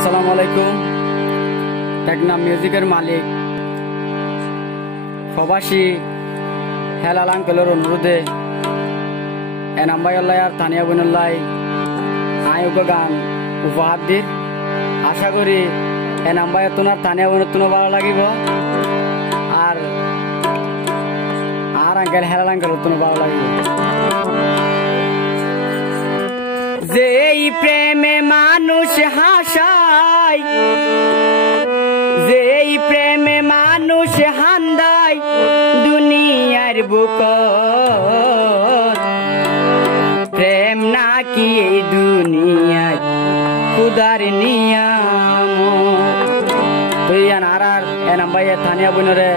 আসসালামু আলাইকুম। টেকনা মিউজিকের মালিক প্রবাসী হেলাল আঙ্কেলের অনুরোধে এনাম্বাই আর তানিয়া বনুল্লাই আয়োগ গান উপহার দির। আশা করি এনাম্বাই তোমার তানিয়া বনুর তোমার ভালো লাগিব আর আঙ্কেল হেলাল আঙ্কেল তোমার ভালো লাগিব। যেই প্রেমে মানুষ হাসায়, যেই প্রেমে মানুষ হান্দায় দুনিয়ার বুক, প্রেম নাকি এই দুনিয়ায় খুদার নিয়াম। তুই আর এনাম্বাই থানিয়া বনরে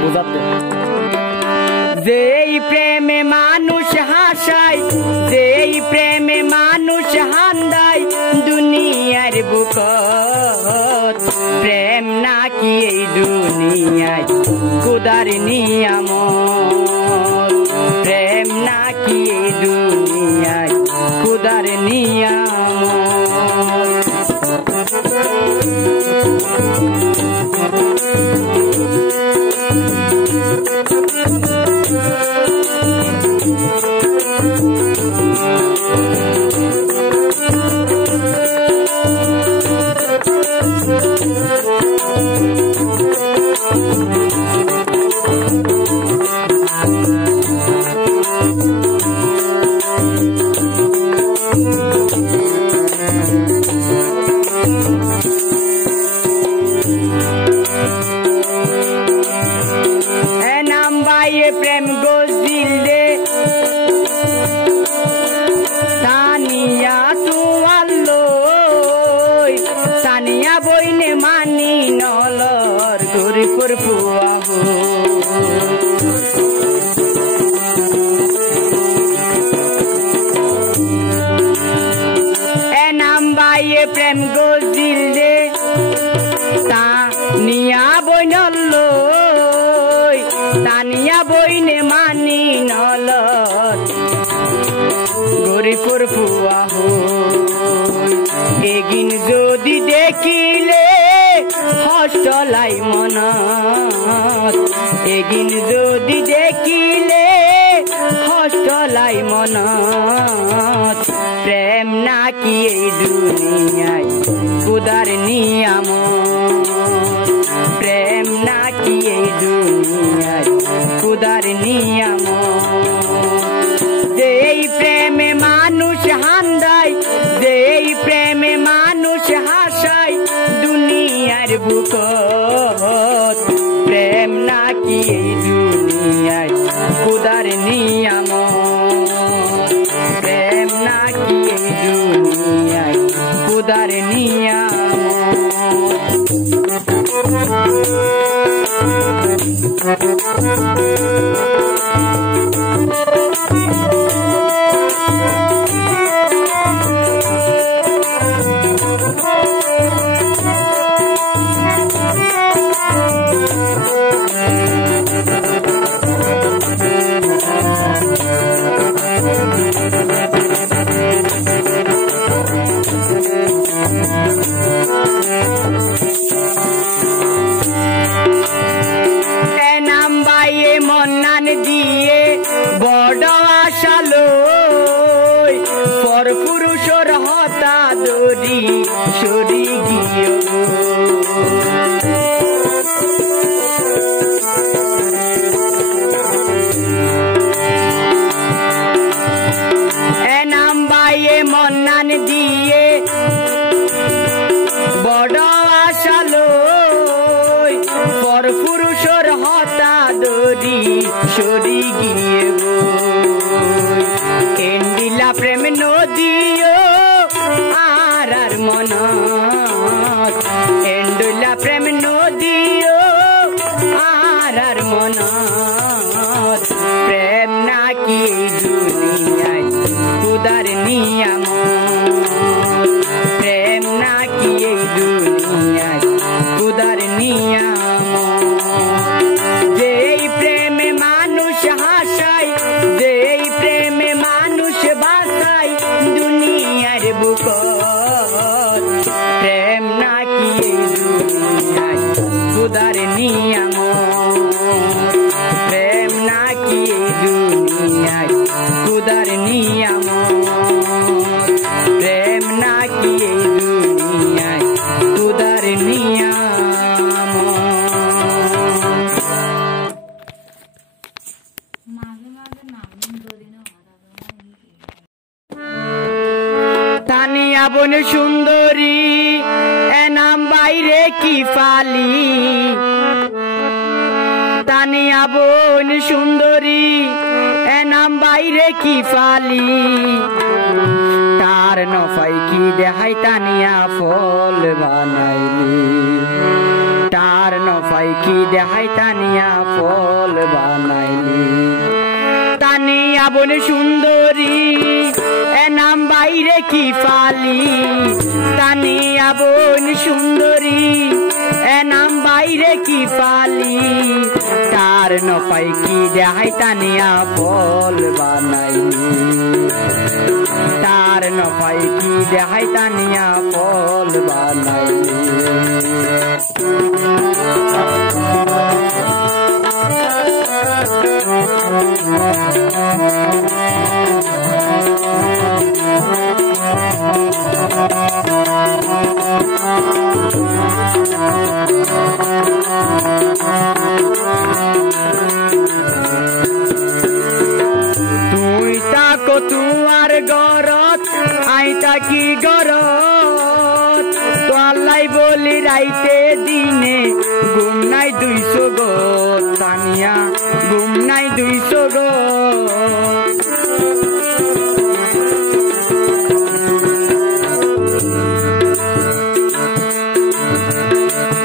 বুঝাতে। যেই প্রেমে মানুষ হাসায়, যেই প্রেমে মানুষ হান্দায় দুনিয়ার বুক, প্রেম নাকি এই দুনিয়ায় খুদার নিয়াম। প্রেম নাকি এই দুনিয়ায় খুদার নিয়াম। প্রেম গজিলে তানিয়া তুয়াল্লো, তানিয়া বইনে মানি নলর ঘুরি পুয়াহু। এনাম্বাইয়ে প্রেম গজিলে তানিয়া বইনল্লো, তানিয়া বইনে মানি নলত গরিপুর ফুয়াহু। এগিন যদি দেখিলে হসলাই মনত, এগিন যদি দেখিলে হসলাই মনত, প্রেম নাকি এই দুনিয়ায় খুদার নিয়াম। প্রেম নাকি এই দুনিয়ায় খুদার নিয়াম। যেই প্রেমে মানুষ হান্দায়, যেই প্রেমে মানুষ হাসায় দুনিয়ার বুক, প্রেম নাকি এই দুনিয়ায় খুদার নিয়াম। প্রেম নাকি এই দুনিয়ায় খুদার নিয়াম। মন্নান দিয়ে বড় আশালো পর পুরুষর হতা দরি সরি গিয়ে। এনাম্বাইয়ে মন্নান দিয়ে বড় আশালো পর পুরুষর হতা দরি সরি গিয়ে। এন্ডিলা প্রেম নদীও আর মনত, এন্ডিলা প্রেম নদীও আর মনত, প্রেম নাকি দুনিয়ায় খুদার নিয়াম। প্রেম নাকি এই দুনিয়ায় খুদার নিয়াম। যেই প্রেমে মানুষ হাসায়, যেই প্রেমে মানুষ বাসায় দুনিয়ার বুক, প্রেম না বোন সুন্দরী এনাম বাইরে কি ফালি তানিয়া বোন সুন্দরী এনাম বাইরে কি ফালি তার নফাই কি দেখাই তানিয়া ফল বানাইলি তার নফাই কি দেখাই তানিয়া ফল বানাইলি তানিয়া বোন সুন্দরী এনাম বাইরে কি ফালি তানিয়া বোন সুন্দরী এনাম বাইরে কি ফালি তার নফাই কি দেখাই তানিয়া ফল বানাইলি তার নফাই কি দেখাই তানিয়া ফল বানাইলি তুই তাকো তুয়ার গরত আইতা কি গরত তো আল্লাহ বলি রাইতে দিনে ঘুম নাই 200 গো তানিয়া ঘুম নাই 200 গো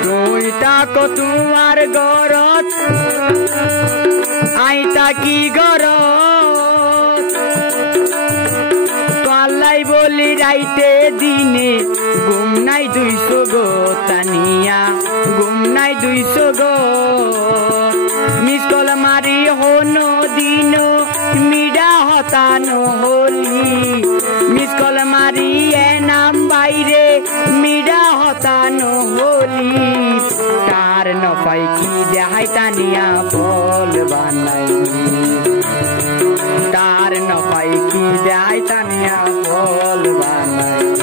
তুই তাকো তুয়ার গরত আইতা কি গরত পাল্লাই বলি রাইতে দিনে ঘুম নাই 200 গো তানিয়া ঘুম নাই 200 গো মিস কল মারি হনো দিন মিডা হতানো হলি মিস কল মারি এনাম বাইরে মিডা হতানো হলি তার নফাই কি দেখাই তানিয়া ফল বানাইলি তার নফাই কি দেখাই তানিয়া ফল বানাইলি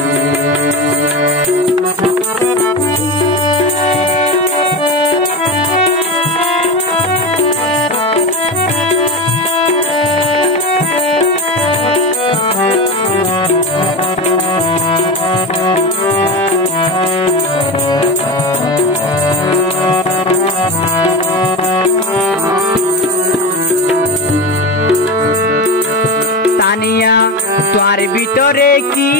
তানিয়া তোর ভিতরে কি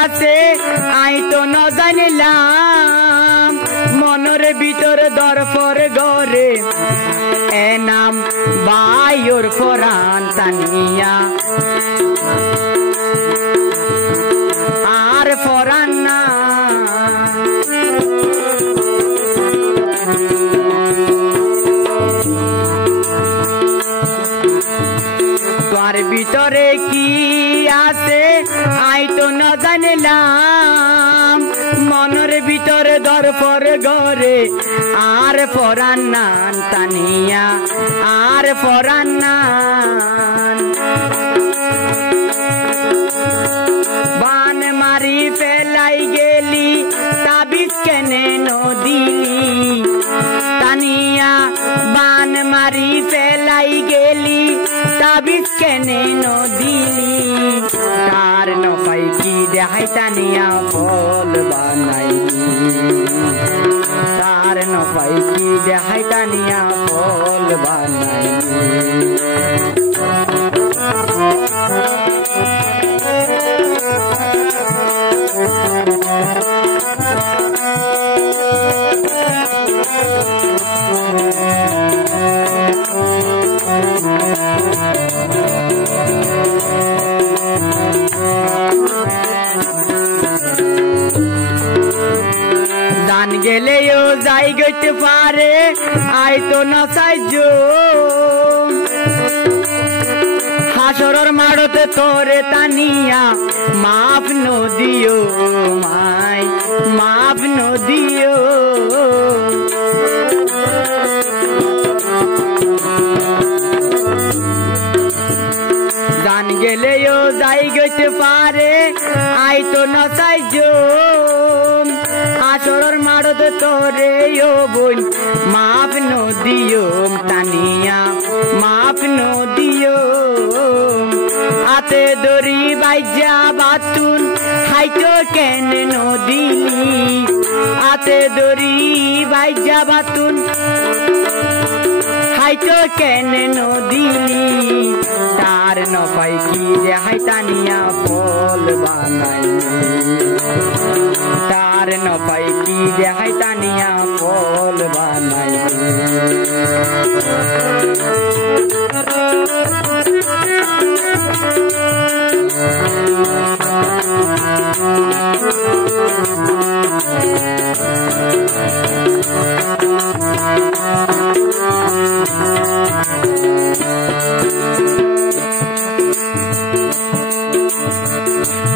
আছে আই তো ন জানিলাম মনের ভিতর দরপর গরে এনাম বাইর ফরান তানিয়া আর ফরান না তোর ভিতরে কি আছে আই তো ন জানিলাম মনের ভিতরে দরপর গরে আর ফরান নান তানিয়া আর ফরান নান বান মারি ফেলাই গেলি তাবিজ কেনে নদিলি তানিয়া বান মারি ফেলাই গেলি তাবিজ কেনে নদিলি তার নফাই কি দেখাই তানিয়া ফল বানাইলি তার নফাই কি দেখাই তানিয়া ফল বানাইলি দান গেলেও যাই গইতে পারে আই তো না সাহায্য হাসরর মাড়তে তোরে তানিয়া মাফ নদিও মাই মাফ নদিও দান গেলেও যাই গইতে পারে আই তো না সাহায্য হাসরর মাড়তে তোরে ও বোন মাফ নদিও তানিয়া মাফ নদিও হাতে দড়ি বাইজা বাতুন হাইতো কেন নদিলি আতে দড়ি বাইজা বাতুন হাইতো কেন নদিলি তার নপাই কি রে হাইতানিয়া ফল বানাইলি তার নপাই কি রে হাইতানিয়া ফল বানাইলি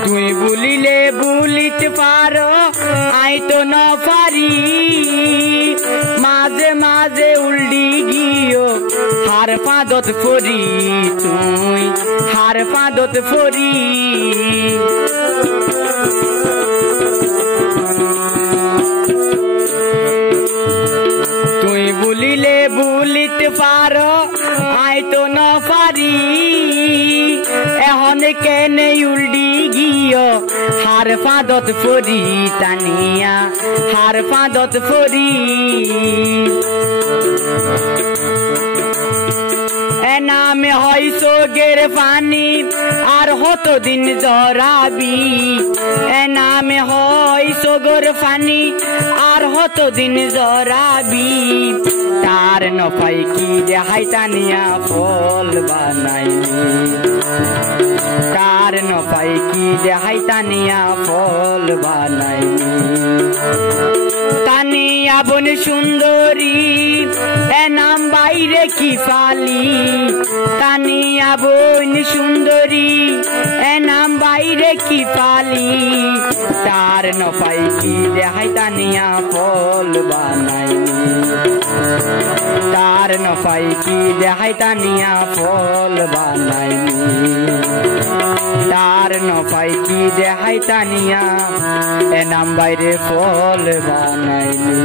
তুই বলিলে বলিতে পারো আই তো ন পারি মাঝে মাঝে উল্ডি গিয়েও হার পাদত পরি তুই হার পাদত পরি তুই বলিলে বলিতে পারো আই তো ন পারি এখন কেনে উল্ডি গিয়েও হার পাদত পরি টানিয়া হার পাদত পরি এ নামে হয় সোগের পানি আর হতো দিন জরাবি এ নামে হয় সোগর পানি আর হতো দিন জরাবি তার নপাই কি রে হাইতানিয়া ফল বানাইলি তার নপাই কি রে হাইতানিয়া ফল বানাইলি তানিয়া বন সুন্দরী এ নাম বাইরে কি পালি তানিয়া বন সুন্দরী এ নাম বাইরে কি পালি তার নপাই কি রে হাইতানিয়া ফল বানাইলি তার নপাই কি রে হাইতানিয়া ফল বানাইলি তার নপাই কি রে হাইতানিয়া এ নাম বাইরে ফল বানাইলি